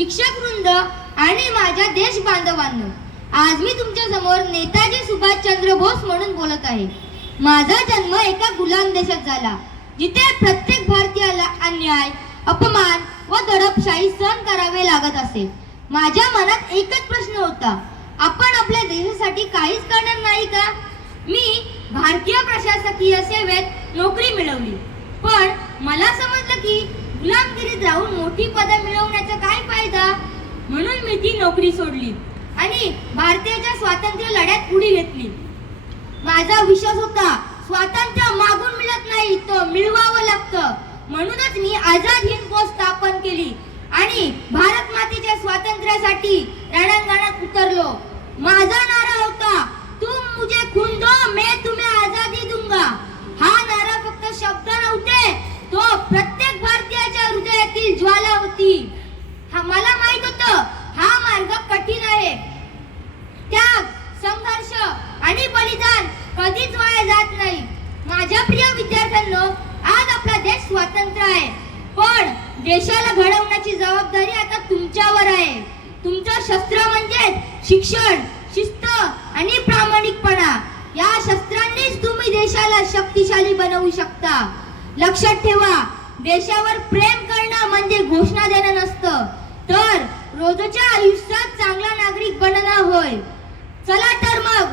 शिक्षक वृंद आणि माझ्या देश बांधवांनो, आज मी तुमच्या समोर नेताजी सुभाषचंद्र बोस म्हणून बोलत आहे. माझा जन्म एका गुलाम देशात झाला, जिथे प्रत्येक भारतीयाला अन्याय, अपमान व दडपशाही सहन करावे लागत असे. माझ्या मनात एकच प्रश्न होता, आपण आपल्या देशासाठी काहीच करणार नाही का? मी भारतीय प्रशासकीय सेवेत नोकरी मिळवली, पण मला समजलं की गुलामगिरीत राहून मोठी पदे मिळवण्याचा काय फायदा. म्हणून मी ती नोकरी सोडली आणि भारताच्या स्वातंत्र्य लढ्यात उडी घेतली. माझा विश्वास होता, स्वातंत्र्य मागून मिळत नाही, तो मिळवावं लागतं. म्हणूनच मी आझाद हिंद फौज स्थापन केली आणि भारत मातेच्या स्वातंत्र्यासाठी रणांगणात उतरलो. माझा नारा होता, तुम मुझे खून दो, मैं तुम्हें आजादी दूंगा. हा नारा फक्त शब्द नव्हते, तो प्रत्येक भारतीयाच्या हृदयातील ज्वाला होती. मला माहित होतं, हा मार्ग कठीण आहे. त्याग, संघर्ष आणि बलिदान कधीच वाया जात नाही. माझ्या प्रिय विद्यार्थ्यांनो, आज आपला देश स्वतंत्र आहे, पण देशाला घडवण्याची जबाबदारी आता तुमच्यावर आहे. तुमचं शस्त्र म्हणजे शिक्षण, शिस्त आणि प्रामाणिकपणा. या शस्त्रांनीच तुम्ही देशाला शक्तिशाली बनवू शकता. लक्षात ठेवा, देशावर प्रेम करणं म्हणजे घोषणा देणं नसतं, तर रोजच्या आयुष्यात चांगला नागरिक बनणं होय. चला तर मग